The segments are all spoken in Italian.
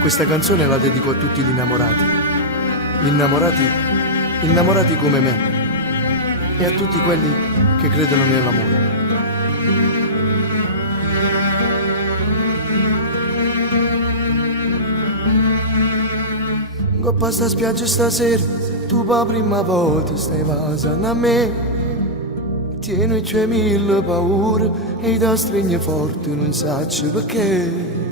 Questa canzone la dedico a tutti gli innamorati come me, e a tutti quelli che credono nell'amore. Coppa sta spiaggia stasera, tu per prima volta stai vasando a me. Tieni 1000 paure e da stringe forte, non sacci perché.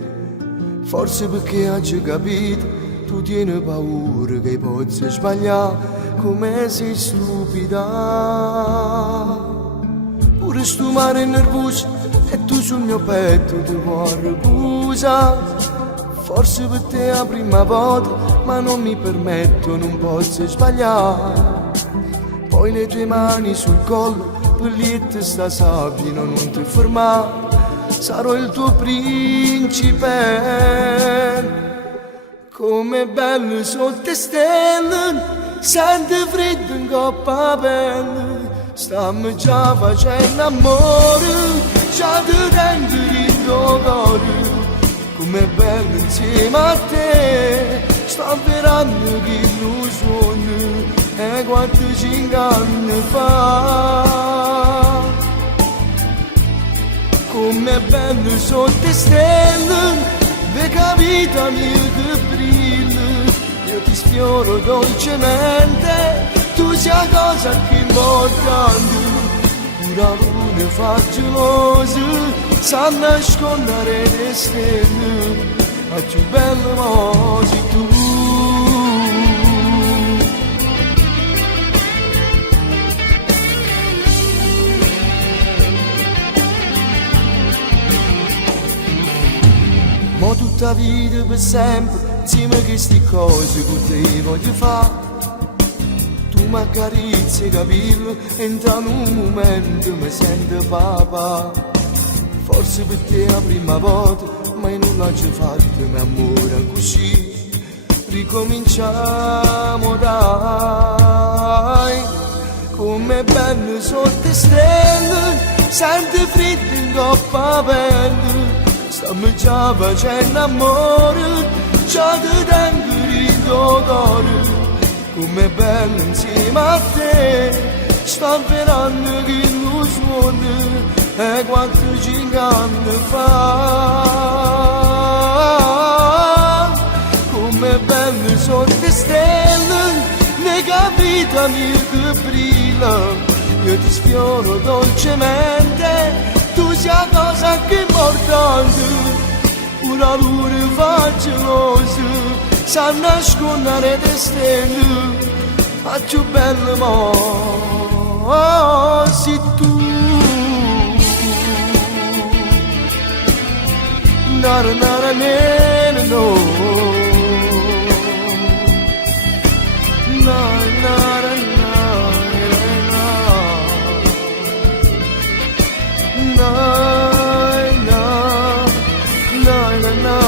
Forse perché hai capito, tu tieni paura che possa sbagliare, come sei stupida. Pure sto mare nervoso e tu sul mio petto ti vuoi riposare. Forse per te è la prima volta, ma non mi permetto, non posso sbagliare. Poi le tue mani sul collo, per lì te sta sabbia, non ti fermare. Sarò il tuo principe, come bello sotto stelle, senti freddo in coppa pelle. Stiamo già facendo amore, già ti tengo il tuo cuore. Com'è bello insieme a te, sto avverando che illusione è quanto 5 anni fa. Com'è bello sotto stelle, vega vita mia che brilla. Io ti sfioro dolcemente, tu sei la cosa più importante. Pure la luna fa gelosa, sa nascondere le stelle, la più bella cosa tu. Ma tutta vita per sempre, insieme a queste cose che te voglio fare. Tu mi accarezzi i capelli e in un momento mi sento papà. Forse per te è la prima volta, ma io non l'ho già fatto, mi amore così. Ricominciamo dai, com'è bello sotto stelle, senti freddo in coppa pelle. Stiamo già facendo amore, già ti tengo il tuo cuore. Com'è bello insieme a te, sto avverando che illusione è quanto 5 anni fa. Com'è bello sotto stelle, nega vita mia che brilla. Io ti sfioro dolcemente, tu sei la cosa più importante. Una luna fa gelosa, sa nascondere le stelle, ma più bella mo sei tu. Nara nara nera no, nara nara nara nara nara nara.